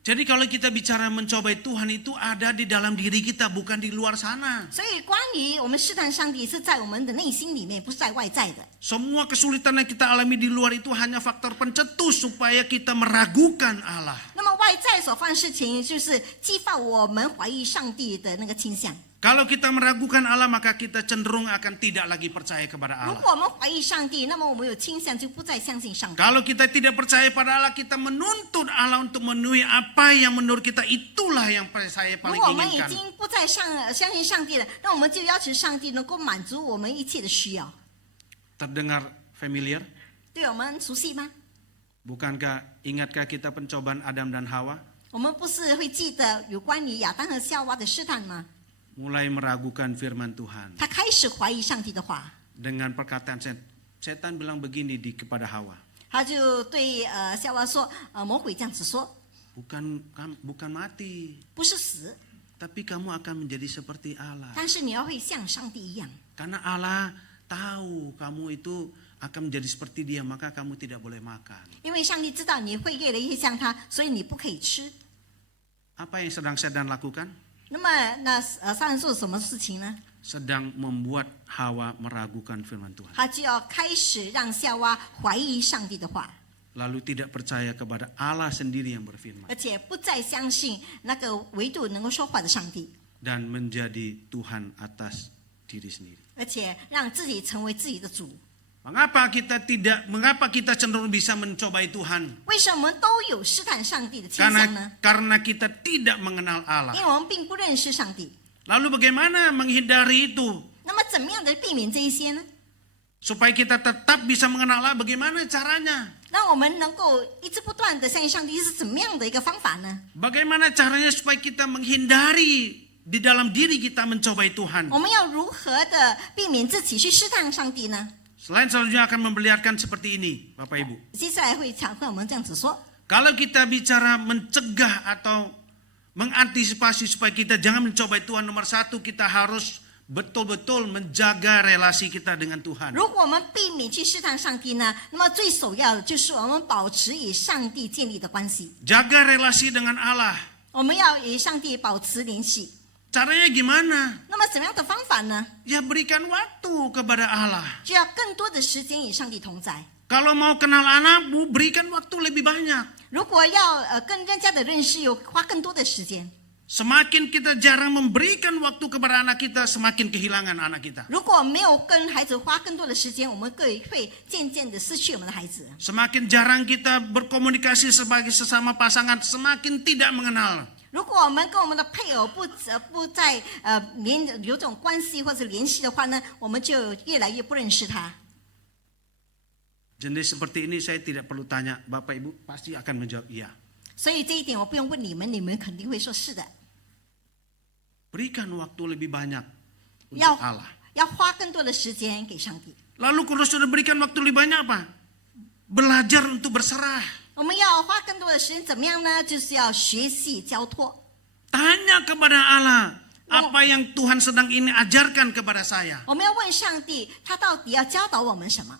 Jadi kalau kita bicara mencobai Tuhan itu ada di dalam diri kita, bukan di luar sana. 所以关于我们试探上帝是在我们的内心里面，不是在外在的。 Semua kesulitan yang kita alami di luar itu hanya faktor pencetus supaya kita meragukan Allah. 那么外在所犯事情，就是激发我们怀疑上帝的那个倾向。 Kalau kita meragukan Allah, maka kita cenderung akan tidak lagi percaya kepada 如 Allah. 果我们怀疑上帝，那么我们有倾向就不再相信上帝。 Kalau kita tidak percaya pada Allah, kita menuntut Allah untuk memenuhi apa yang menurut kita itulah yang saya 如 paling 果我们已 inginkan. 经不再相信上帝了，那我们就要求上帝能够满足我们一切的需要。 Terdengar familiar? 对我们熟悉吗？ Bukankah ingatkah kita pencobaan Adam dan Hawa? 我们不是会记得有关于亚当和夏娃的试探吗？ Mulai meragukan firman Tuhan. 他开始怀疑上帝的话， Dengan perkataan setan bilang begini kepada Hawa. 他就对夏娃说，魔鬼这样子说， Bukan mati, 不是死， tapi kamu akan menjadi seperti Allah. 但是你要会像上帝一样， Karena Allah tahu kamu itu akan menjadi seperti dia, maka kamu tidak boleh makan. 因为上帝知道你会越来越像他，所以你不可以吃。 Apa yang sedang setan lakukan? 那么那上人做什么事情呢？ Sedang membuat Hawa meragukan firman Tuhan. 他就要开始让夏娃怀疑上帝的话， Lalu tidak percaya kepada Allah sendiri yang berfirman. 而且不再相信那个唯独能够说话的上帝， Dan menjadi Tuhan atas diri sendiri. 而且让自己成为自己的主。 Mengapa kita cenderung bisa mencobai Tuhan? 为什么我们都有试探上帝的倾向呢？ Karena kita tidak mengenal 因 Allah. 为我们并不认识上帝。 Lalu bagaimana menghindari itu? 那么怎么样的避免这一些呢？ Supaya kita tetap bisa mengenal Allah, bagaimana caranya? 让我们能够一直不断的相信上帝是怎么样的一个方法呢？ Bagaimana caranya supaya kita menghindari di dalam diri kita mencobai Tuhan? 我们要如何的避免自己去试探上帝呢？ Selain selanjutnya akan memperlihatkan seperti ini, Bapak Ibu. 接下来会讲跟我们这样子说。 Kalau kita bicara mencegah atau mengantisipasi supaya kita jangan mencobai Tuhan, nomor satu kita harus betul-betul menjaga relasi kita dengan Tuhan. 如果我们避免去试探上帝呢，那么最首要的就是我们保持与上帝建立的关系。 Jaga relasi dengan Allah. 我们要与上帝保持联系。 Caranya gimana? 那么怎么样的方法呢？ Ya berikan waktu kepada Allah. 就要更多的时间与上帝同在。 Kalau mau kenal anak, berikan waktu lebih banyak. 如果要跟人家的认识有花更多的时间。 Semakin kita jarang memberikan waktu kepada anak kita, semakin kehilangan anak kita. 如果没有跟孩子花更多的时间，我们会渐渐的失去我们的孩子。 Semakin jarang kita berkomunikasi sebagai sesama pasangan, semakin tidak mengenal. 如果我们跟我们的配偶不再有种关系或者联系的话呢，我们就越来越不认识他。 Jenis seperti ini saya tidak perlu tanya, Bapak Ibu pasti akan menjawab iya. 所以这一点我不用问你们，你们肯定会说是的。 Berikan waktu lebih banyak untuk 要 Allah. 要花更多的时间给上帝。 Lalu kalau sudah berikan waktu lebih banyak apa? Belajar untuk berserah. 我们要花更多的时间，怎么样呢？就是要学习交托。 Tanya kepada Allah, apa yang Tuhan sedang ini ajarkan kepada saya. 我们要问上帝，他到底要教导我们什么？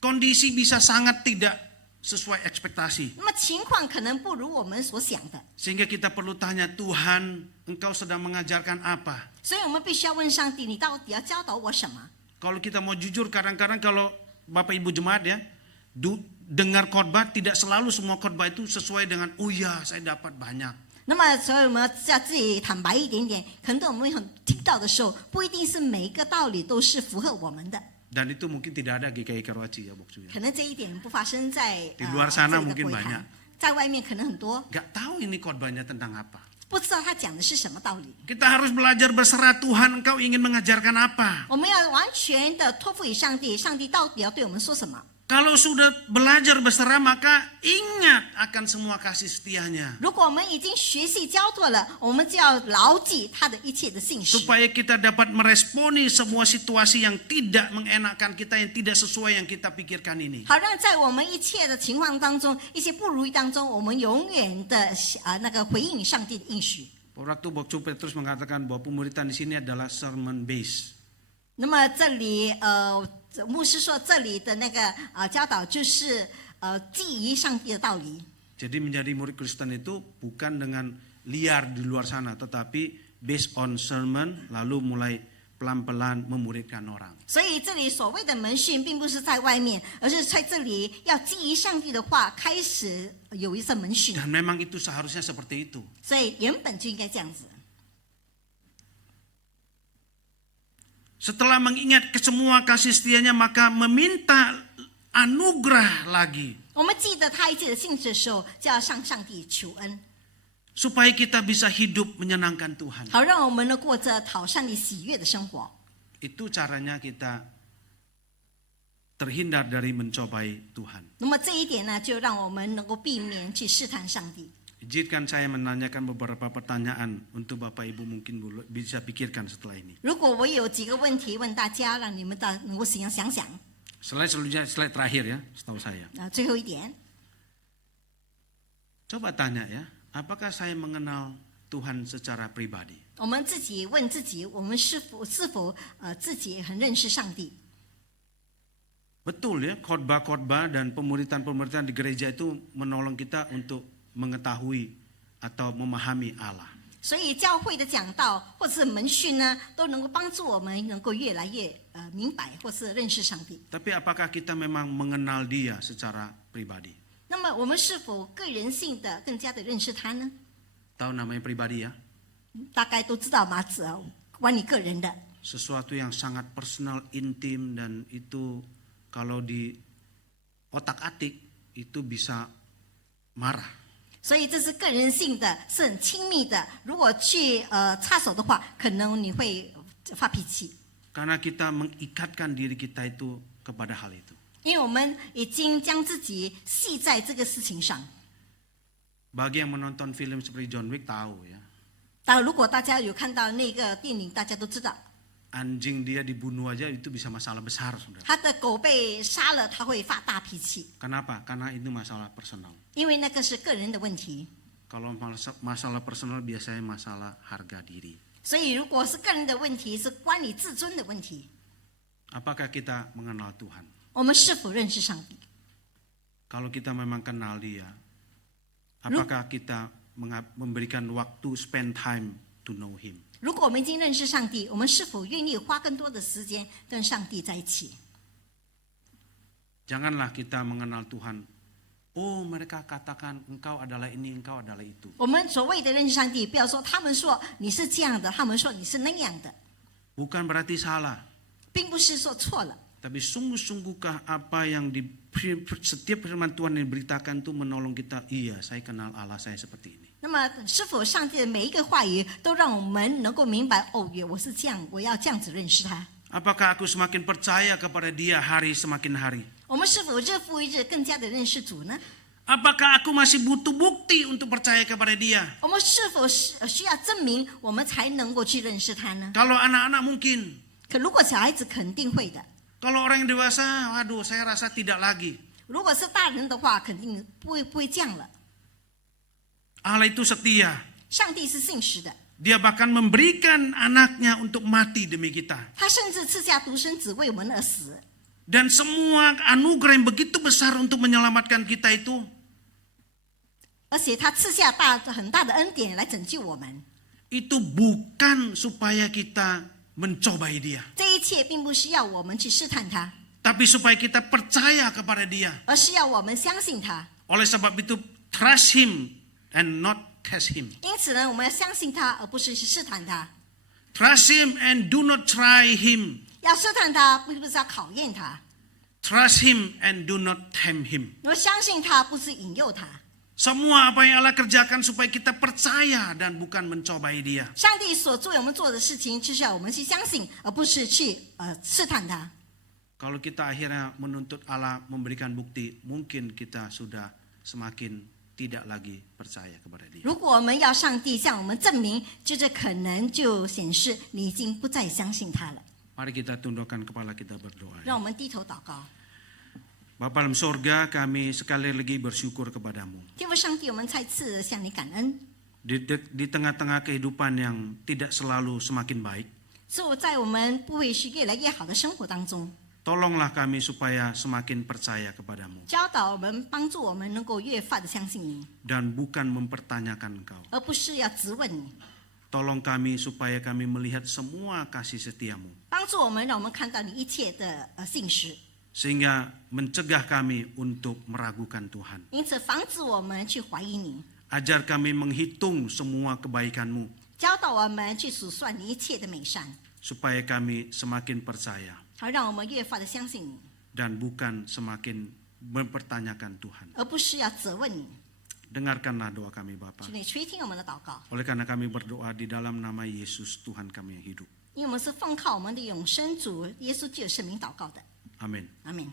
Kondisi bisa sangat tidak sesuai ekspektasi. 那么情况可能不如我们所想的， Sehingga kita perlu tanya, Tuhan, Engkau sedang mengajarkan apa? 所以我们必须要问上帝：你到底要教导我什么？ Kalau kita mau jujur, kadang-kadang kalau Bapak Ibu jemaat ya, dengar khotbah, tidak selalu semua khotbah itu sesuai dengan, oh ya saya dapat banyak. 那么，所以我们要自己坦白一点点，可能我们很听到的时候，不一定是每一个道理都是符合我们的， Dan itu mungkin tidak ada GKI Karawaci ya, Bokcu ya. 可能这一点不发生在 Di luar sana 这里的 mungkin 会 banyak. 堂，在外面可能很多， Gak tahu ini khotbahnya tentang apa. 不知道他讲的是什么道理。 Kita harus belajar berserah, Tuhan Engkau ingin mengajarkan apa? 我们要完全的托付给上帝，上帝到底要对我们说什么？ Kalau sudah belajar berserah, maka ingat akan semua kasih setianya. 如果我们已经学习交托了，我们就要牢记他的一切的信实， Supaya kita dapat meresponi semua situasi yang tidak mengenakan kita, yang tidak sesuai yang kita pikirkan ini. 好让在我们一切的情况当中，一些不如意当中，我们永远的那个回应上帝的应许。 Waktu Bokcu Petrus mengatakan bahwa pemuritan di sini adalah sermon base. 那么这里牧师说这里的那个教导就是基于上帝的道理。 Jadi menjadi murid Kristen itu bukan dengan liar di luar sana, tetapi based on sermon, lalu mulai pelan-pelan memuridkan orang. 所以这里所谓的门训，并不是在外面，而是在这里要基于上帝的话开始有一次门训。 Dan memang itu seharusnya seperti itu. 所以原本就应该这样子。 Setelah mengingat semua kasih setianya, maka meminta anugerah lagi. 我们记得他一切的性质的时候，就要向上帝求恩， Supaya kita bisa hidup menyenangkan Tuhan. 好让我们呢过着讨上帝喜悦的生活。 Itu caranya kita terhindar dari mencobai Tuhan. 那么这一点呢，就让我们能够避免去试探上帝。 Izinkan saya menanyakan beberapa pertanyaan untuk Bapak Ibu mungkin bisa pikirkan setelah ini. 如果我有几个问题问大家，让你们能够想想。 Slide selanjutnya, slide terakhir ya, setahu saya. 最后一点， Coba tanya ya, apakah saya mengenal Tuhan secara pribadi? 我们自己问自己，我们是否自己很认识上帝？ Betul ya, khotbah-khotbah dan pemuritan-pemuritan di gereja itu menolong kita untuk mengetahui atau memahami Allah. 所以教会的讲道或者是门训呢，都能够帮助我们能够越来越明白或是认识上帝。 Tapi apakah kita memang mengenal Dia secara pribadi? 那么我们是否个人性的更加的认识他呢？ Tahu namanya pribadi ya? 大概都知道吗？关于个人的， Sesuatu yang sangat personal, intim, dan itu kalau di otak-atik itu bisa marah. 所以这是个人性的，是很亲密的。如果去插手的话，可能你会发脾气， Karena kita mengikatkan diri kita itu kepada hal itu. 因为我们已经将自己系在这个事情上。 Bagi yang menonton film seperti John Wick tahu ya, 但如果大家有看到那个电影，大家都知道， anjing dia dibunuh aja itu bisa masalah besar, saudara. 他的狗被杀了，他会发大脾气， Kenapa? Karena itu masalah personal. 因为那个是个人的问题。 Kalau masalah personal biasanya masalah harga diri. 所以如果是个人的问题，是关于自尊的问题。 Apakah kita mengenal Tuhan? 我们是否认识上帝？ Kalau kita memang kenal Dia, apakah kita memberikan waktu spend time to know Him? 如果我们已经认识上帝，我们是否愿意花更多的时间跟上帝在一起？ Janganlah kita mengenal Tuhan. Oh, mereka katakan engkau adalah ini, engkau adalah itu. 我们所谓的认识上帝，不要说他们说你是这样的，他们说你是那样的， Bukan berarti salah. 并不是说错了。 Tapi sungguh-sungguhkah apa yang di setiap firman Tuhan yang diberitakan itu menolong kita? Iya, saya kenal Allah saya seperti ini. 那么，是否上帝的每一个话语都让我们能够明白？哦，我是这样，我要这样子认识他。 Apakah aku semakin percaya kepada Dia hari semakin hari? 我们是否日复一日更加的认识主呢？ Apakah aku masih butuh bukti untuk percaya kepada Dia? 我们是否需要证明我们才能够去认识他呢？ Kalau anak-anak mungkin. 可如果小孩子肯定会的， Kalau orang yang dewasa, waduh, saya rasa tidak lagi. 如果是大人的话，肯定不会这样了。 Allah itu setia. 上帝是信实的， Dia bahkan memberikan anaknya untuk mati demi kita. 他甚至赐下独生子为我们而死。Dan semua anugerah yang begitu besar untuk menyelamatkan kita itu 而且他赐下很大的恩典来拯救我们。 itu bukan supaya kita mencobai dia, 这一切并不是要我们去试探他， tapi supaya kita percaya kepada dia. 而是要我们相信他。 Oleh sebab itu, trust him and not test him. 因此呢，我们要相信他，而不是去试探他。 Trust him and do not try him. 要试探他，不是要考验他； Trust him and do not tempt him. 要相信他，不是引诱他。 Semua apa yang Allah kerjakan supaya kita percaya dan bukan mencobai dia. 上帝所为我们做的事情，就是要我们去相信，而不是去试探他。 Kalau kita akhirnya menuntut Allah memberikan bukti, mungkin kita sudah semakin tidak lagi percaya kepada dia. 如果我们要上帝向我们证明，这可能就显示你已经不再相信他了。 Mari kita tundukkan kepala kita berdoa. 让我们低头祷告。 Bapa dalam sorga, kami sekali lagi bersyukur kepadamu. 天父上帝，我们再次向你感恩。 Di tengah-tengah kehidupan yang tidak selalu semakin baik, 所以在我们不会是越来越好的生活当中， tolonglah kami supaya semakin percaya kepadamu 教导我们，帮助我们能够越发的相信你， dan bukan mempertanyakan Engkau. 而不是要质问你。 Tolong kami supaya kami melihat semua kasih setiamu, 帮助我们，让我们看到你一切的信实， sehingga mencegah kami untuk meragukan Tuhan. 因此防止我们去怀疑你， Ajar kami menghitung semua kebaikan-Mu, 教导我们去数算你一切的美善， supaya kami semakin percaya 好让我们越发的相信你， dan bukan semakin mempertanyakan Tuhan. 而不是要责问你。 Dengarkanlah doa kami Bapa. 请你垂听我们的祷告， Oleh karena kami berdoa di dalam nama Yesus Tuhan kami yang hidup. 因为我们是奉靠我们的永生主耶稣基督的圣名祷告的。 Amin. 阿门。